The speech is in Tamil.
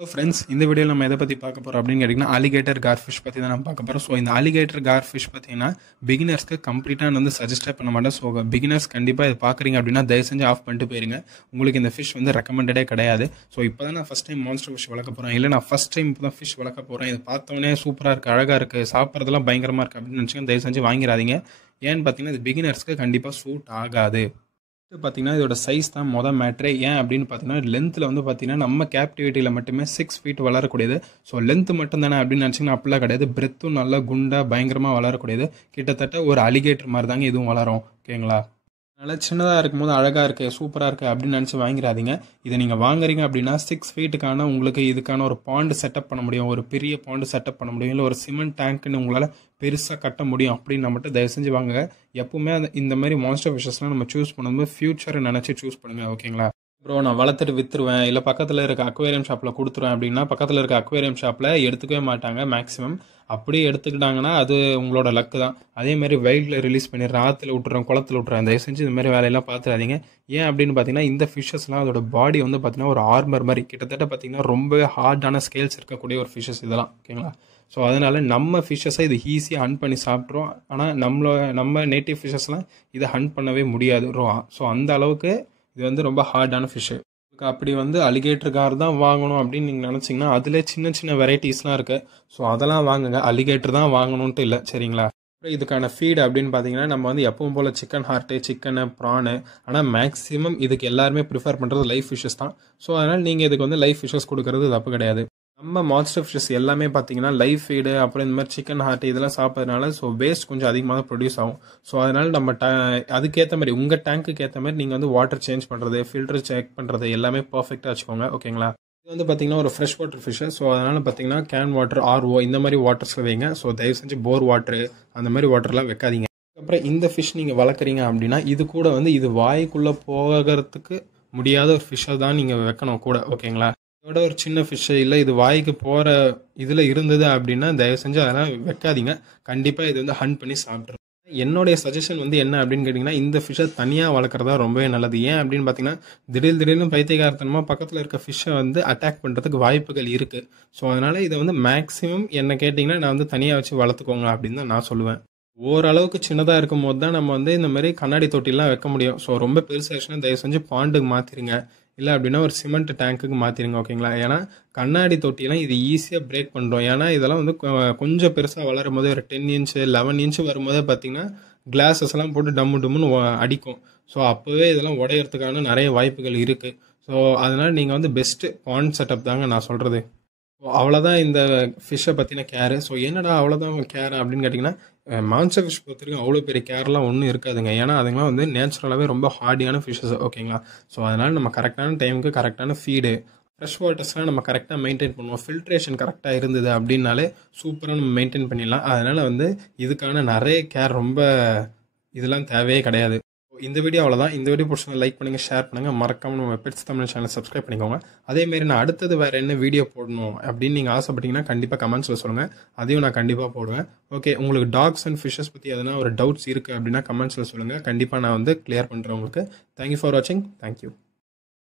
ஹலோ ஃப்ரெண்ட்ஸ், இந்த வீடியோவில் நம்ம எதை பற்றி பார்க்க போகிறோம் அப்படின்னு கேட்டிங்கன்னா அலிகேட்டர் கார்ஃபிஷ் பற்றி தான் நம்ம பார்க்க போகிறோம். ஸோ இந்த அலிகேட்டர் கார்ஃபிஷ் பார்த்தீங்கன்னா பிகினர்ஸ்க்கு கம்ப்ளீட்டாக வந்து சஜஸ்டே பண்ண மாட்டேன். ஸோ பிகினர்ஸ் கண்டிப்பாக இது பார்க்குறீங்க அப்படின்னா தயவு செஞ்சு ஆஃப் பண்ணிட்டு போயிருங்க. உங்களுக்கு இந்த ஃபிஷ் வந்து ரெக்கமெண்டடே கிடையாது. ஸோ இப்போ தான் நான் ஃபஸ்ட் டைம் மான்ஸ்டர் ஃபிஷ் வளர்க்க போகிறேன், இல்லை நான் ஃபஸ்ட் டைம் இப்போ தான் ஃபிஷ் வளர்க்க போகிறேன், இதை பார்த்தோன்னே சூப்பராக இருக்குது, அழகாக இருக்குது, சாப்பிட்றதுலாம் பயங்கரமாக இருக்குது அப்படின்னு நினச்சிங்க தயவு செஞ்சு வாங்கிடாதீங்க. ஏன்னு பார்த்தீங்கன்னா இது பிகினர்ஸ்க்கு கண்டிப்பாக சூட் ஆகாது. பார்த்தீங்கன்னா இதோட சைஸ் தான் மேட்ரே. ஏன் அப்படின்னு பார்த்தீங்கன்னா லென்த்தில் வந்து பார்த்தீங்கன்னா நம்ம கேப்டிவிட்டியில் மட்டுமே 6 ஃபீட் வளரக்கூடியது. ஸோ லென்த்து மட்டும் தானே அப்படின்னு நினச்சிங்கன்னா அப்படிலாம் கிடையாது. பிரெத்தும் நல்லா குண்டாக பயங்கரமாக வளரக்கூடியது. கிட்டத்தட்ட ஒரு அலிகேட்டர் மாதிரி தாங்க இதுவும் வளரும். ஓகேங்களா? அதனால் சின்னதாக இருக்கும்போது அழகாக இருக்குது, சூப்பராக இருக்குது அப்படின்னு நினச்சி வாங்கிடாதீங்க. இதை நீங்கள் வாங்குறீங்க அப்படின்னா 6 ஃபீட்டுக்கான உங்களுக்கு இதுக்கான ஒரு பாண்டு செட்டப் பண்ண முடியும், ஒரு பெரிய பாண்டு செட்டப் பண்ண முடியும், இல்லை ஒரு சிமெண்ட் டேங்க்குன்னு உங்களால் பெருசாக கட்ட முடியும் அப்படின்னு மட்டும் தயவு செஞ்சு வாங்குங்க. எப்பவுமே இந்த மாதிரி மான்ஸ்டர் ஃபிஷஸ்லாம் நம்ம சூஸ் பண்ணும்போது ஃபியூச்சரை நினச்சி சூஸ் பண்ணுங்கள். ஓகேங்களா? ப்ரோ நான் வளர்த்துட்டு விற்றுருவேன், இல்லை பக்கத்தில் இருக்க அக்வேரியம் ஷாப்பில் கொடுத்துருவேன் அப்படின்னா பக்கத்தில் இருக்க அக்வேரியம் ஷாப்பில் எடுத்துக்கவே மாட்டாங்க மேக்ஸிமம். அப்படியே எடுத்துக்கிட்டாங்கன்னா அது உங்களோட லக்கு தான். அதேமாதிரி வைல்டில் ரிலீஸ் பண்ணிடுறேன், ஆற்றுல விட்டுறேன், குளத்தில் விட்டுறேன். தயவு செஞ்சு இந்த மாதிரி வேலையெல்லாம் பார்த்துடாதீங்க. ஏன் அப்படின்னு பார்த்தீங்கன்னா இந்த ஃபிஷஸ்லாம் அதோட பாடி வந்து பார்த்தீங்கன்னா ஒரு ஆர்மர் மாதிரி, கிட்டத்தட்ட பார்த்தீங்கன்னா ரொம்பவே ஹார்டான ஸ்கேல்ஸ் இருக்கக்கூடிய ஒரு ஃபிஷஸ் இதெல்லாம். ஓகேங்களா? ஸோ அதனால் நம்ம ஃபிஷ்ஷஸை இது ஈஸியாக ஹண்ட் பண்ணி சாப்பிட்றோம். ஆனால் நம்ம நேட்டிவ் ஃபிஷஸ்லாம் இதை ஹண்ட் பண்ணவே முடியாது. ஸோ அந்த அளவுக்கு இது வந்து ரொம்ப ஹார்டான ஃபிஷ்ஷு. அப்படி வந்து அலிகேட்டர் கார் தான் வாங்கணும் அப்படின்னு நீங்கள் நினச்சிங்கன்னா அதில் சின்ன சின்ன வெரைட்டிஸ்லாம் இருக்குது. ஸோ அதெல்லாம் வாங்குங்க, அலிகேட்டர் தான் வாங்கணுன்ட்டு இல்லை. சரிங்களா? அப்புறம் இதுக்கான ஃபீடு அப்படின்னு பார்த்தீங்கன்னா நம்ம வந்து எப்பவும் போல் சிக்கன் ஹார்ட்டு, சிக்கனு, ப்ரானு. ஆனால் மேக்ஸிமம் இதுக்கு எல்லாருமே ப்ரிஃபர் பண்ணுறது லைஃப் ஃபிஷ்ஷஸ் தான். ஸோ அதனால் நீங்கள் இதுக்கு வந்து லைஃப் ஃபிஷ்ஷஸ் கொடுக்குறது தப்பு கிடையாது. நம்ம மான்ஸ்டர் ஃபிஷஸ் எல்லாமே பார்த்தீங்கன்னா லைஃப் ஃபீடு அப்புறம் இந்த மாதிரி சிக்கன் ஹார்ட் இதெல்லாம் சாப்பிட்றதுனால ஸோ வேஸ்ட் கொஞ்சம் அதிகமாக தான் ப்ரொடியூஸ் ஆகும். ஸோ அதனால் நம்ம அதுக்கேற்ற மாதிரி உங்கள் டேங்க்குக்கு ஏற்ற மாதிரி நீங்கள் வந்து வாட்டர் சேஞ்ச் பண்ணுறது, ஃபில்டர் செக் பண்ணுறது எல்லாமே பர்ஃபெக்டாக வச்சுக்கோங்க. ஓகேங்களா? இது வந்து பார்த்தீங்கன்னா ஒரு ஃப்ரெஷ் வாட்டர் ஃபிஷ்ஷு. ஸோ அதனால் பார்த்தீங்கன்னா கேன் வாட்டர், RO இந்த மாதிரி வாட்டர்ஸில் வைங்க. ஸோ தயவு செஞ்சு போர் வாட்ரு அந்த மாதிரி வாட்டர்லாம் வைக்காதீங்க. அப்புறம் இந்த ஃபிஷ் நீங்கள் வளர்க்குறீங்க அப்படின்னா இது கூட வந்து இது வாய்க்குள்ளே போகிறதுக்கு முடியாத ஒரு ஃபிஷ்ஷை தான் நீங்கள் வைக்கணும் கூட. ஓகேங்களா? இதோட ஒரு சின்ன ஃபிஷ்ஷு இல்லை இது வாய்க்கு போகிற இதில் இருந்தது அப்படின்னா தயவு செஞ்சு அதெல்லாம் வைக்காதீங்க. கண்டிப்பாக இது வந்து ஹண்ட் பண்ணி சாப்பிட்றேன். என்னுடைய சஜஷன் வந்து என்ன அப்படின்னு கேட்டிங்கன்னா இந்த ஃபிஷ்ஷை தனியாக வளர்க்குறதா ரொம்பவே நல்லது. ஏன் அப்படின்னு பார்த்தீங்கன்னா திடீர்னு பைத்தியகாரத்தனமாக பக்கத்தில் இருக்க ஃபிஷ்ஷை வந்து அட்டாக் பண்ணுறதுக்கு வாய்ப்புகள் இருக்குது. ஸோ அதனால் இதை வந்து மேக்ஸிமம் என்ன கேட்டிங்கன்னா நான் வந்து தனியாக வச்சு வளர்த்துக்கோங்க அப்படின்னு தான் நான் சொல்லுவேன். ஓரளவுக்கு சின்னதாக இருக்கும் போது தான் நம்ம வந்து இந்த மாதிரி கண்ணாடி தொட்டிலாம் வைக்க முடியும். ஸோ ரொம்ப பெருசாகிடுச்சுன்னா தயவு செஞ்சு பாண்டுக்கு மாற்றிடுங்க, இல்லை அப்படின்னா ஒரு சிமெண்ட் டேங்க்குக்கு மாற்றிடுங்க. ஓகேங்களா? ஏன்னா கண்ணாடி தொட்டிலாம் இது ஈஸியாக பிரேக் பண்ணுறோம். ஏன்னா இதெல்லாம் வந்து கொஞ்சம் பெருசாக வளரும் போதே ஒரு 10 இன்ச்சு 11 இன்ச்சு வரும்போதே பார்த்தீங்கன்னா கிளாஸஸ் எல்லாம் போட்டு டம்முன்னு அடிக்கும். ஸோ அப்போவே இதெல்லாம் உடையறதுக்கான நிறைய வாய்ப்புகள் இருக்குது. ஸோ அதனால் நீங்கள் வந்து பெஸ்ட்டு பாண்ட் செட்டப் தாங்க நான் சொல்கிறது. அவ்வளோதான் இந்த ஃபிஷ்ஷை பற்றின கேரு. ஸோ என்னடா அவ்வளோதான் கேர் அப்படின்னு கேட்டிங்கன்னா மான்ஸ்டர் ஃபிஷ் பொறுத்த வரைக்கும் அவ்வளோ பெரிய கேர்லாம் ஒன்றும் இருக்காதுங்க. ஏன்னா அதுங்களாம் வந்து நேச்சுரலாகவே ரொம்ப ஹார்டியான ஃபிஷ்ஷஸ். ஓகேங்களா? ஸோ அதனால் நம்ம கரெக்டான டைமுக்கு கரெக்டான ஃபீடு, ஃப்ரெஷ் வாட்டர்ஸ்லாம் நம்ம கரெக்டாக மெயின்டைன் பண்ணுவோம். ஃபில்ட்ரேஷன் கரெக்டாக இருந்தது அப்படின்னாலே சூப்பராக நம்ம மெயின்டைன் பண்ணிடலாம். அதனால் வந்து இதுக்கான நிறைய கேர் ரொம்ப இதெல்லாம் தேவையே கிடையாது. இந்த வீடியோ அவ்வளோதான். இந்த வீடியோ பிடிச்சா லைக் பண்ணுங்கள், ஷேர் பண்ணுங்கள், மறக்காமல் நம்ம பெட்ஸ் தமிழ் சேனல் சப்ஸ்கிரைப் பண்ணிக்கோங்க. அதேமாரி நான் அடுத்தது வேறு என்ன வீடியோ போடணும் அப்படின்னு நீங்கள் ஆசைப்பட்டீங்கன்னா கண்டிப்பாக கமெண்ட்ஸில் சொல்லுங்கள், அதையும் நான் கண்டிப்பாக போடுவேன். ஓகே, உங்களுக்கு டாக்ஸ் அண்ட் ஃபிஷ்ஷஸ் பற்றி எதனா ஒரு டவுட்ஸ் இருக்குது அப்படின்னா கமெண்ட்ஸில் சொல்லுங்கள், கண்டிப்பாக நான் வந்து கிளியர் பண்ணுறேன் உங்களுக்கு. தேங்க்யூ ஃபார் வாட்சிங். தேங்க்யூ.